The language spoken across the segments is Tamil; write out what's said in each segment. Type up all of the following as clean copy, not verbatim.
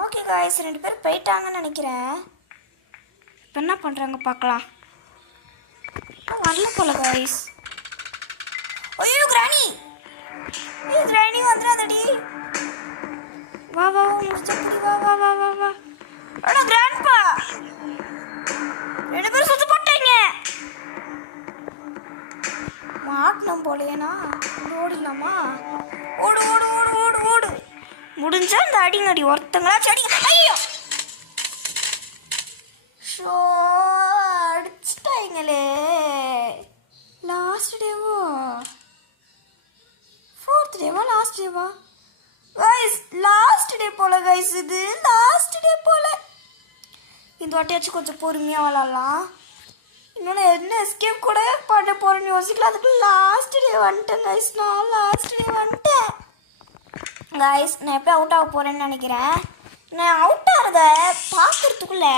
ஓகே காய்ஸ், 2 பேர் போயிட்டாங்கன்னு நினைக்கிறேன். இப்போ என்ன பண்ணுறாங்க பார்க்கலாம். வரல போல காய்ஸ். ஐயோ கிராணி, கிராணி வந்துடாதடி. வா வா முடிச்சப்படி வா வா வா வா வா. அட கிராண்ட்பா, 2 பேரும் சுத்து போட்டாங்க. மாட்டணும் போலையேனா, ஓடிடலாமா? ஓடு ஓடு ஓடு ஓடு ஓடு. முடிஞ்சா இந்த அடிங்கடி ஒருத்தங்களாச்சும் அடி. ஐயோ ஷோ, அடிச்சிட்டாங்களே. லாஸ்ட் டேவா, 4th டேவா, லாஸ்ட் டேவா? கைஸ் லாஸ்ட் டே போல கைஸ், இது லாஸ்ட் டே போல. இந்த வாட்டியாச்சும் கொஞ்சம் பொறுமையாக விளாட்லாம். இன்னொன்று என்ன எஸ்கேப் கூட பண்ண போகிறேன்னு யோசிக்கலாம். அதுக்கு லாஸ்ட் டே வந்துட்டேன் கைஸ். நான் லாஸ்ட் டே வந்துட்டேன் கைஸ். நான் எப்படி அவுட் ஆக போகிறேன்னு நினைக்கிறேன். நான் அவுட் ஆகிறத பார்க்குறதுக்குள்ளே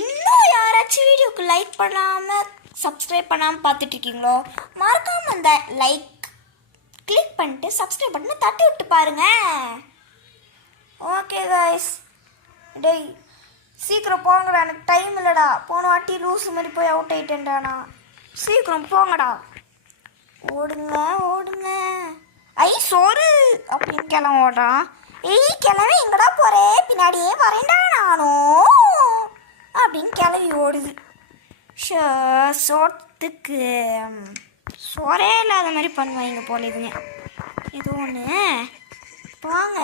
இன்னும் யாராச்சும் வீடியோக்கு லைக் பண்ணாமல் சப்ஸ்கிரைப் பண்ணாமல் பார்த்துட்ருக்கீங்களோ, மறக்காமல் அந்த லைக் கிளிக் பண்ணிட்டு சப்ஸ்கிரைப் பண்ணி தட்டி விட்டு பாருங்க. ஓகே கைஸ், டேய் சீக்கிரம் போங்கடா, எனக்கு டைம் இல்லைடா. போன வாட்டி லூஸ் மாதிரி போய் அவுட் ஆகிட்டேன்டாண்ணா. சீக்கிரம் போங்கடா, ஓடுங்க ஓடுங்க. ஐ சோறு அப்படின்னு கிளம்ப ஓடுறான். ஏய் கிளம்பி எங்கடா போகிறேன், பின்னாடியே வரேன்டா நானும் அப்படின்னு கிளம்பி ஓடுது. சோத்துக்கு சோறே இல்லாத மாதிரி பண்ணுவாங்க போல இதுங்க. இது ஒன்று வாங்க,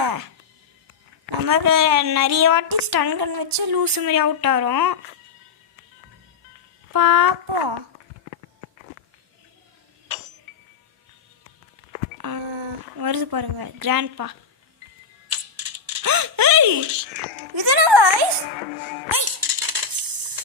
நமக்கு நிறைய வாட்டி ஸ்டன் கன் வச்சு லூஸு மாதிரி அவுட் ஆகிறோம். பார்ப்போம். வருது பாருங்க கிராண்ட்பா. ஏய்